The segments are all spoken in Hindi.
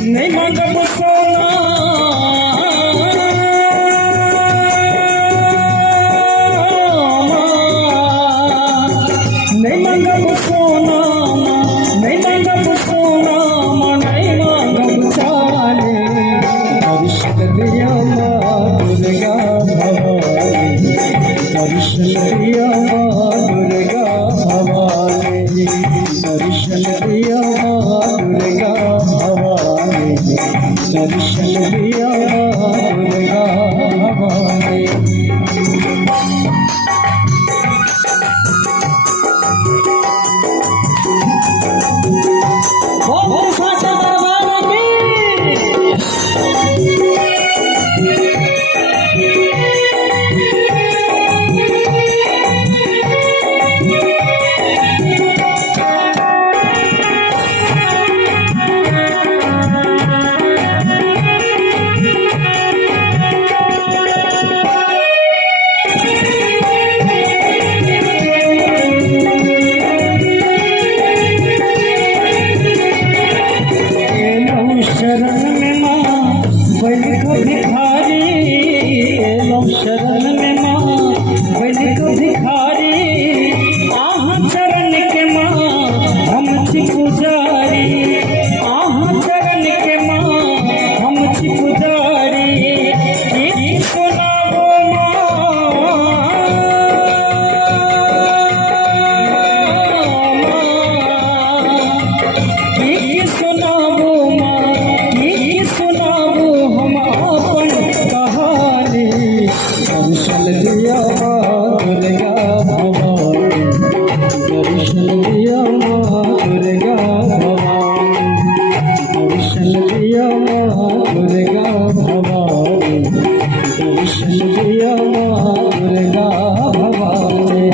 नहीं मांगब सोना नहीं मांगब सोना नहीं मांगब सोना नहीं मांगब चाले दर्शन दिया माँ दुर्गा भवानी दर्शन दिया माँ दुर्गा भवानी दर्शन दिया माँ दुर्गा भवानी दर्शन दिया माँ दुर्गा भवानी। शरण में माँ बन को भिखारी शरण में माँ बन को भिखारी आह चरण के माँ हम छी पुजारी आह चरण के माँ हम छी पुजारी सुनाओ दर्शन दिया माँ दुर्गा भवानी दर्शन दिया माँ दुर्गा भवानी दर्शन दिया माँ दुर्गा भवानी दर्शन दिया माँ दुर्गा भवानी।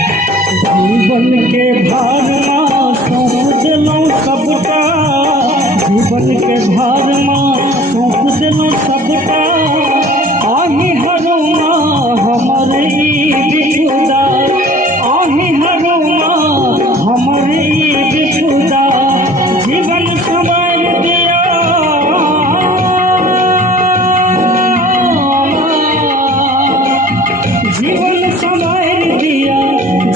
जीवन के भार माँ सौंप दिलों सबका जीवन के भार माँ सौंप दिलों सबका आही हरो माँ हमारे विपुदा आही हरो माँ हमारे विपुदा जीवन संवार दिया जीवन संवार दिया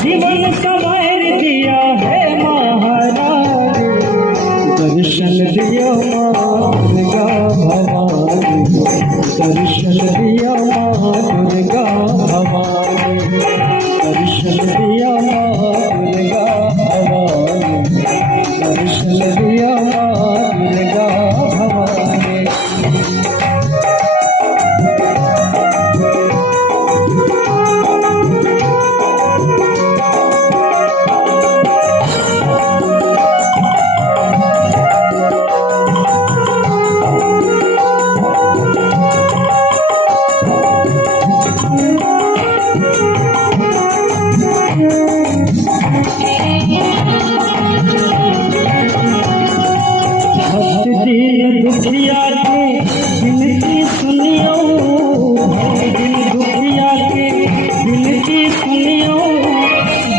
जीवन संवार दिया है महारानी दर्शन दिया माँ दुर्गा भवानी दर्शन दिया माँ दुर्गा भवानी दर्शन दिया माँ दुर्गा भवानी दर्शन दिया माँ दुर्गा भवानी। दिन दुखिया के विनती सुनियो दिन दुखिया के विनती सुनियो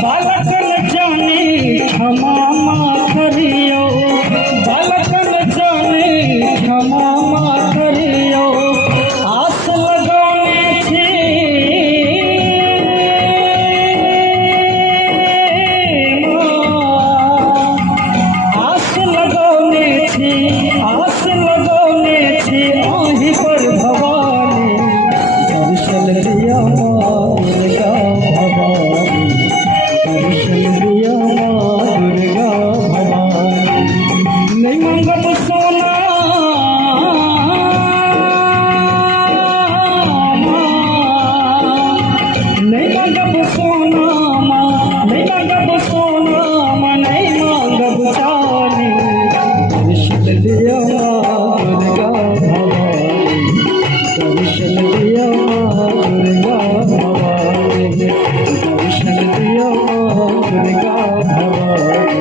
बालक न जाने क्षमा माँ करियो बालक न जाने क्षमा माँ करियो आस लगाने थी आस लगाने थी आस लगाने थी आही पर भवानी दर्शन दिया माँ दुर्गा भवानी दर्शन दिया माँ दुर्गा भवानी। नहीं मांगब सोना माँ दुर्गा भवानी, दर्शन दिया माँ दुर्गा भवानी, दर्शन दिया माँ दुर्गा भवानी,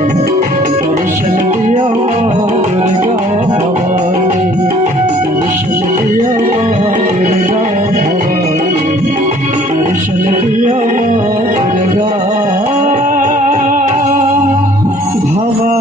दर्शन दिया माँ दुर्गा भवानी, दर्शन दिया माँ दुर्गा भवानी, दर्शन दिया माँ दुर्गा भवानी।